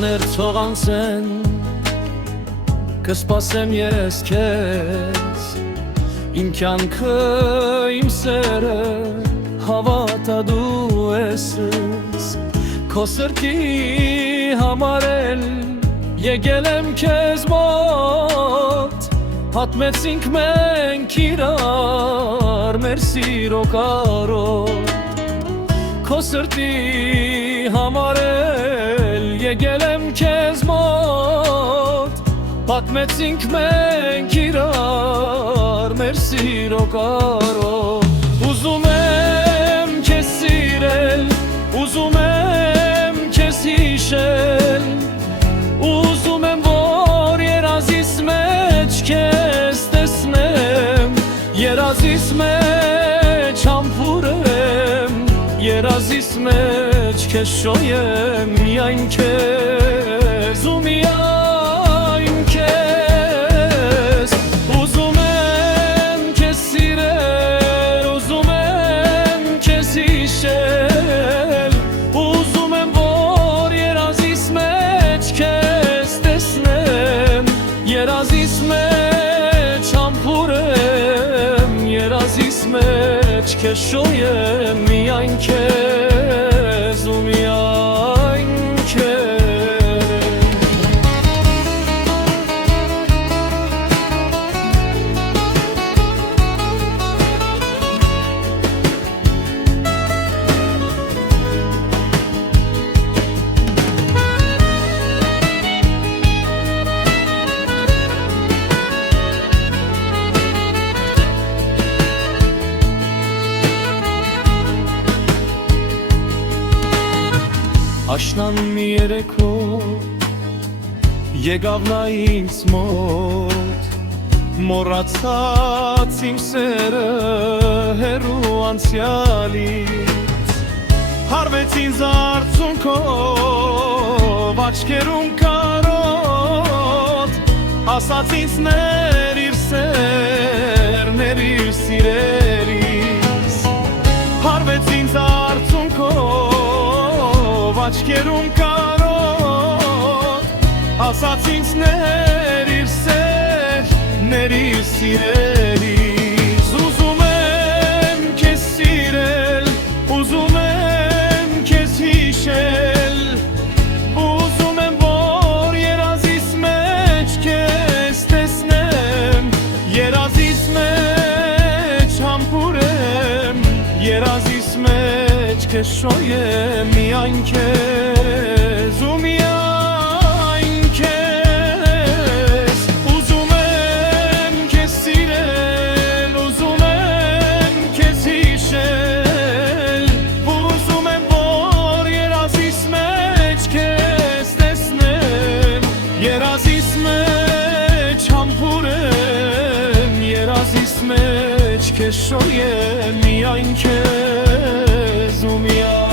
Բաներ ցողանցեն կսպասեմ ես քեզ Իմ կյանքը, իմ սերը հավատա դու ես Քո սրտի համար էլ եկել եմ քեզ մոտ Պատմեցինք մենք իրար մեր սիրո կարոտ Քո սրտի համար էլ եկել եմ քեզ մոտ Պատմեցինք մենք իրար մեր սիրո կարոտ Ուզում եմ քեզ սիրել, ուզում եմ քեզ հիշել Ուզում եմ որ երազիս մեջ քեզ տեսնեմ Երազիս մեջ համբուրեմ Երազիս մեջ քեզ շոյեմ միայն քեզ ու միայն քեզ Ուզում եմ քեզ սիրել, ուզում եմ քեզ հիշել Ուզում եմ որ երազիս մեջ քեզ տեսնեմ Երազիս մեջ համբուրեմ Երազիս մեջ քեզ շոյեմ միայն քեզ ու միայն քեզ Աշնան մի երեկո եկավ նա ինձ մոտ Մոռացած իմ սերը հեռու անցյալից Հարվեց ինձ արցունքով աչքերում կարոտ Ասաց ինձ ներիր սեր, ներիր սիրելիս Հարվեց ինձ արցունքով աչքերում կարոտ Ասաց ինձ ներիր սեր, ներիր սիրելիս Ուզում եմ քեզ սիրել, ուզում եմ քեզ հիշել Ուզում եմ որ երազիս մեջ քեզ տեսնեմ Երազիս մեջ համբուրեմ Երազիս մեջ քեզ շոյեմ միայն քեզ ու միայն քեզ Ուզում եմ քեզ սիրել, ուզում եմ քեզ հիշել Ուզում եմ որ երազիս մեջ քեզ տեսնեմ Երազիս մեջ համբուրեմ Երազիս մեջ քեզ շոյեմ միայն քեզ ու միայն